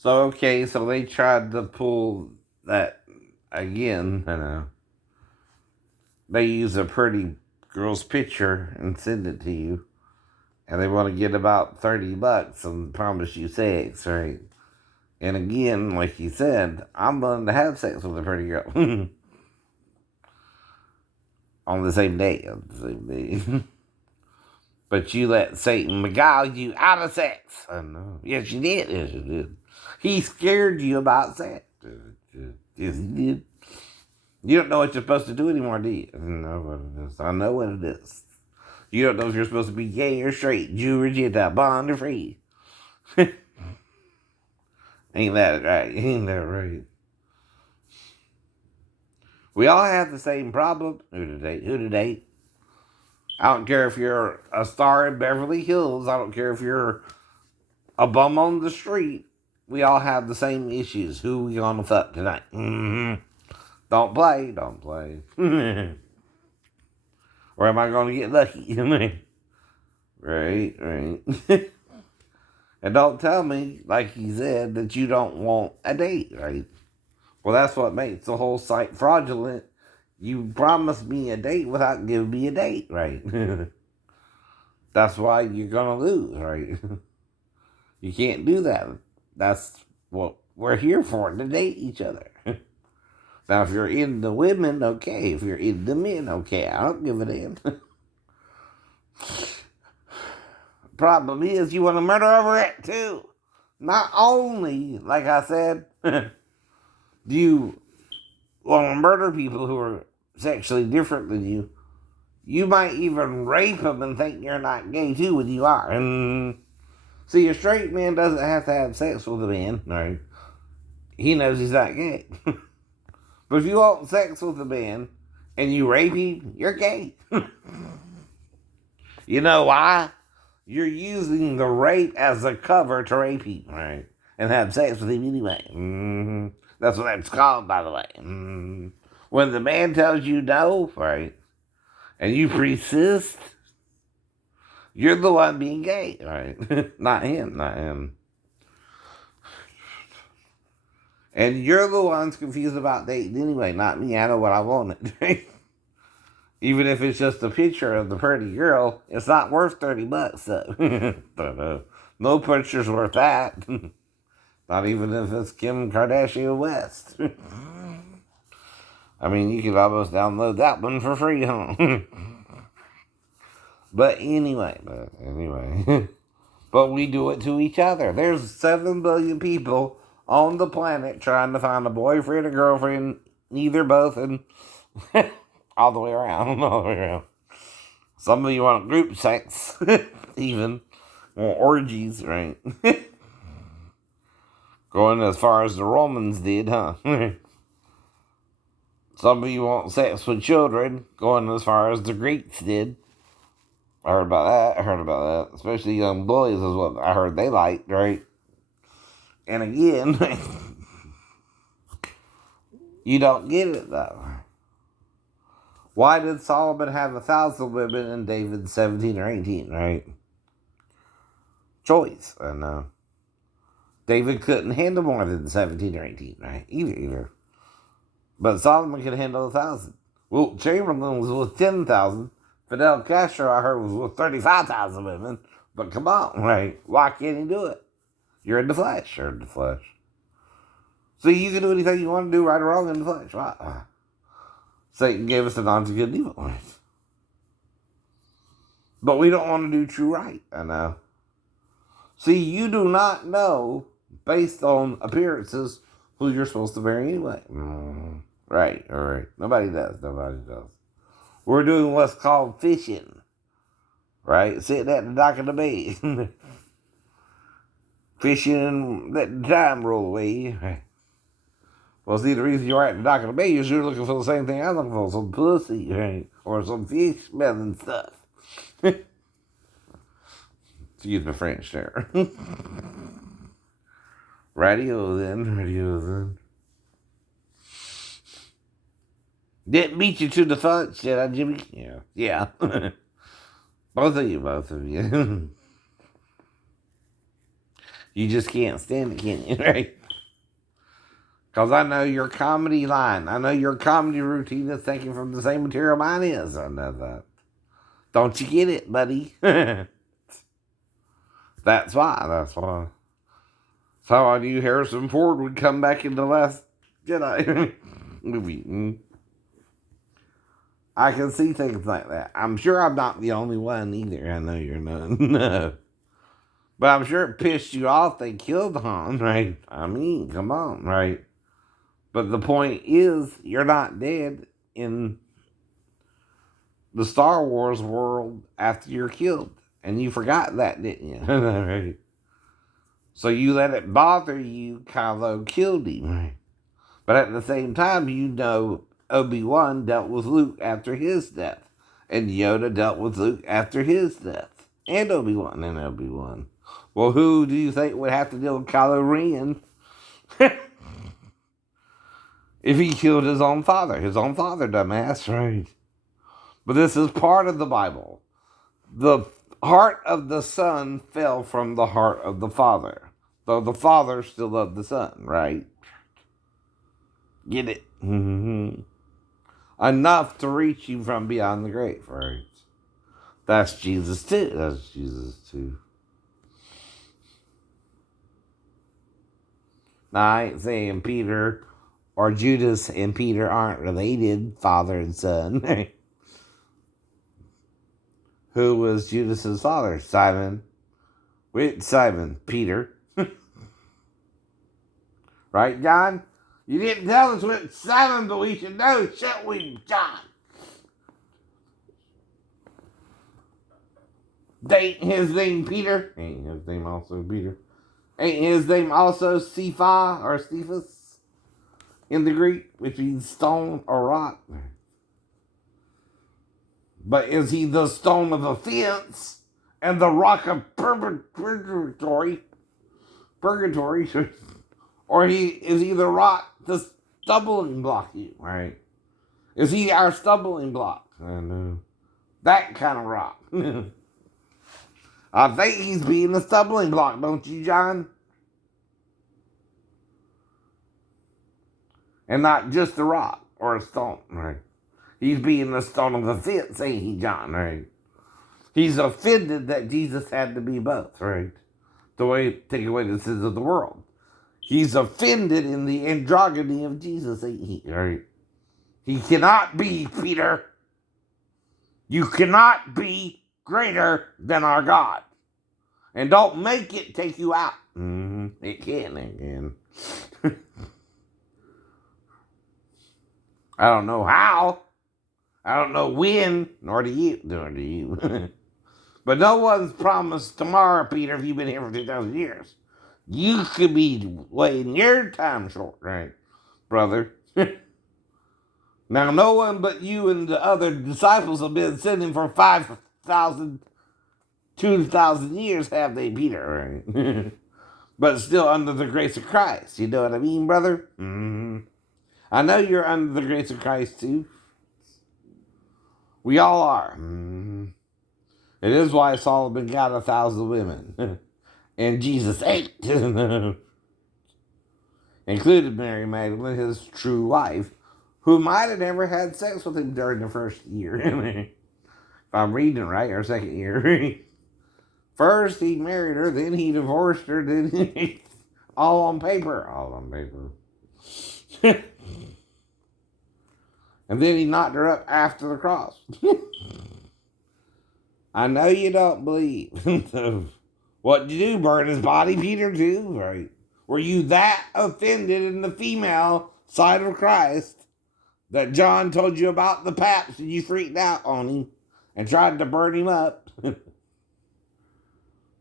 So, okay, so they tried to pull that again, they use a pretty girl's picture and send it to you, and they want to get about $30 and promise you sex, right? And again, like you said, I'm willing to have sex with a pretty girl on the same day. But you let Satan beguile you out of sex. I know. Yes, you did. Yes, you did. He scared you about sex. Yes, he did. You don't know what you're supposed to do anymore, do you? I know what it is. I know what it is. You don't know if you're supposed to be gay or straight, Jew or Gentile, bond or free. Ain't that right? Ain't that right? We all have the same problem. Who to date? Who to date? I don't care if you're a star in Beverly Hills. I don't care if you're a bum on the street. We all have the same issues. Who we gonna fuck tonight? Mm-hmm. Don't play. Don't play. Or am I gonna get lucky? Right, right. And don't tell me, like he said, that you don't want a date, right? Well, that's what makes the whole site fraudulent. You promised me a date without giving me a date, right? That's why you're gonna lose, right? You can't do that. That's what we're here for, to date each other. Now, if you're into women, okay. If you're into men, okay. I don't give a damn. Problem is, you want to murder over it, too. Not only, like I said, do you want to murder people who are sexually different than you might even rape them and think you're not gay, too, when you are. And see, a straight man doesn't have to have sex with a man, right? He knows he's not gay. But if you want sex with a man and you rape him, you're gay. You know why? You're using the rape as a cover to rape him, right? And have sex with him anyway. Mm-hmm. That's what that's called, by the way. Mm-hmm. When the man tells you no, right, and you persist, you're the one being gay, right? Not him, not him. And you're the ones confused about dating anyway, not me. I know what I wanted. Even if it's just a picture of the pretty girl, it's not worth $30. So. No picture's worth that. Not even if it's Kim Kardashian West. I mean, you could almost download that one for free, huh? But anyway. But we do it to each other. There's 7 billion people on the planet trying to find a boyfriend or girlfriend, neither, both, and all the way around. All the way around. Some of you want group sex, even. Or orgies, right? Going as far as the Romans did, huh? Some of you want sex with children, going as far as the Greeks did. I heard about that. Especially young boys is what I heard they liked, right? And again, you don't get it though. Why did Solomon have 1,000 women and David 17 or 18, right? Choice. And David couldn't handle more than 17 or 18, right? Either. But Solomon could handle 1,000. Well, Chamberlain was with 10,000. Fidel Castro, I heard, was with 35,000 women. But come on, right? Why can't he do it? You're in the flesh. You're in the flesh. So you can do anything you want to do, right or wrong, in the flesh. Right? Satan gave us the knowledge of good and evil. But we don't want to do true right. I know. See, you do not know, based on appearances, who you're supposed to marry anyway. Right, all right. Nobody does. We're doing what's called fishing. Right? Sitting at the dock of the bay. Fishing and letting time roll away. Right. Well, see, the reason you're at the dock of the bay is you're looking for the same thing I'm looking for. Some pussy, right? Or some fish smelling stuff. Excuse my French there. Radio then. Didn't beat you to the punch, did I, Jimmy? Yeah. both of you. You just can't stand it, can you? Right? Because I know your comedy line. I know your comedy routine is taken from the same material mine is. I know that. Don't you get it, buddy? That's why. That's why. So I knew Harrison Ford would come back in the Last Jedi movie. I can see things like that. I'm sure I'm not the only one either. I know you're not. No. But I'm sure it pissed you off they killed Han, right? I mean, come on, right? But the point is, you're not dead in the Star Wars world after you're killed. And you forgot that, didn't you? Right? So you let it bother you, Kylo killed him, right? But at the same time, you know Obi-Wan dealt with Luke after his death. And Yoda dealt with Luke after his death. And Obi-Wan and Obi-Wan. Well, who do you think would have to deal with Kylo Ren if he killed his own father? His own father, dumbass, right? But this is part of the Bible. The heart of the son fell from the heart of the father. Though the father still loved the son, right? Get it? Mm-hmm. Enough to reach you from beyond the grave, right? That's Jesus too. That's Jesus too. Now, I ain't saying Peter or Judas and Peter aren't related, father and son. Who was Judas's father? Simon. Which Simon? Peter. Right, John? You didn't tell us which Simon, but we should know, shouldn't we, John? Ain't his name Peter? Ain't his name also Peter? Ain't his name also Cepha or Cephas in the Greek, which means stone or rock? But is he the stone of offense and the rock of purgatory? Or is he the rock, the stumbling block you, right? Is he our stumbling block? I know. That kind of rock. I think he's being a stumbling block, don't you, John? And not just a rock or a stone, right? He's being the stone of offense, ain't he, John, right? He's offended that Jesus had to be both, right? To take away the sins of the world. He's offended in the androgyny of Jesus, ain't he, right? He cannot be, Peter. You cannot be greater than our God. And don't make it take you out. Mm-hmm. It can. I don't know how. I don't know when, nor do you. But no one's promised tomorrow, Peter, if you've been here for 2,000 years. You could be waiting your time short, right, brother? Now, no one but you and the other disciples have been sitting for 5,000, 2,000 years, have they, Peter, right? But still under the grace of Christ. You know what I mean, brother? Mm-hmm. I know you're under the grace of Christ, too. We all are. Mm-hmm. It is why Solomon got 1,000 women. And Jesus ate. Included Mary Magdalene, his true wife, who might have never had sex with him during the first year. If I'm reading right, or second year. First he married her, then he divorced her, then he... all on paper. And then he knocked her up after the cross. I know you don't believe. What did you do? Burn his body, Peter, too? Right? Were you that offended in the female side of Christ that John told you about the paps and you freaked out on him and tried to burn him up? Did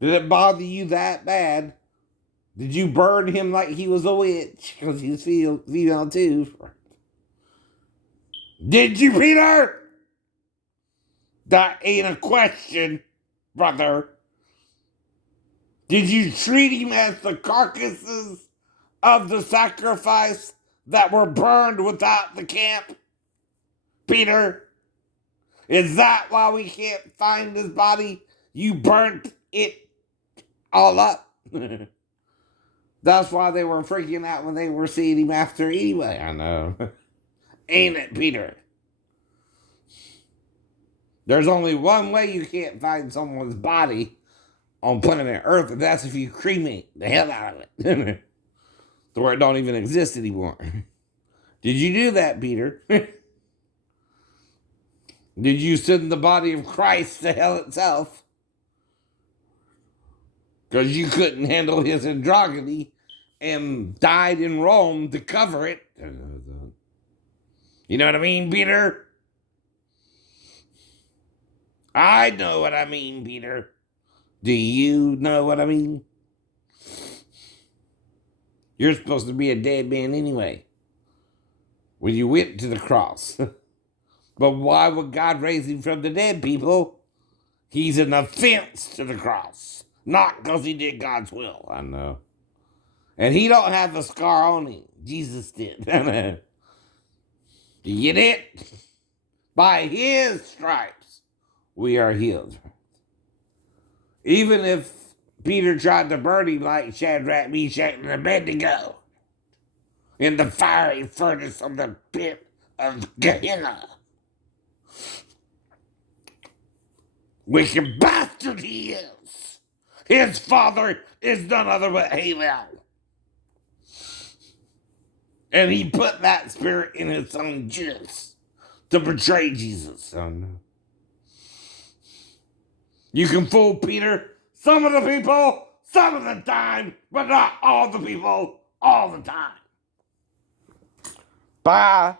it bother you that bad? Did you burn him like he was a witch? Because he's female too. Did you, Peter? That ain't a question, brother. Did you treat him as the carcasses of the sacrifice that were burned without the camp? Peter, is that why we can't find his body? You burnt it all up. That's why they were freaking out when they were seeing him after anyway. I know. Ain't it, Peter? There's only one way you can't find someone's body on planet Earth, and that's if you cremate the hell out of it. To where it don't even exist anymore. Did you do that, Peter? Did you send the body of Christ to hell itself? Because you couldn't handle his androgyny and died in Rome to cover it. You know what I mean, Peter? I know what I mean, Peter. Do you know what I mean? You're supposed to be a dead man anyway when you went to the cross. But why would God raise him from the dead, people? He's an offense to the cross. Not because he did God's will. I know. And he don't have a scar on him. Jesus did. Do you get it? By his stripes, we are healed. Even if Peter tried to burn him like Shadrach, Meshach, and Abednego in the fiery furnace of the pit of Gehenna. Wicked bastard he is. His father is none other but Halel. And he put that spirit in his son Judas to betray Jesus. Oh, no. You can fool Peter some of the people, some of the time, but not all the people, all the time. Bye.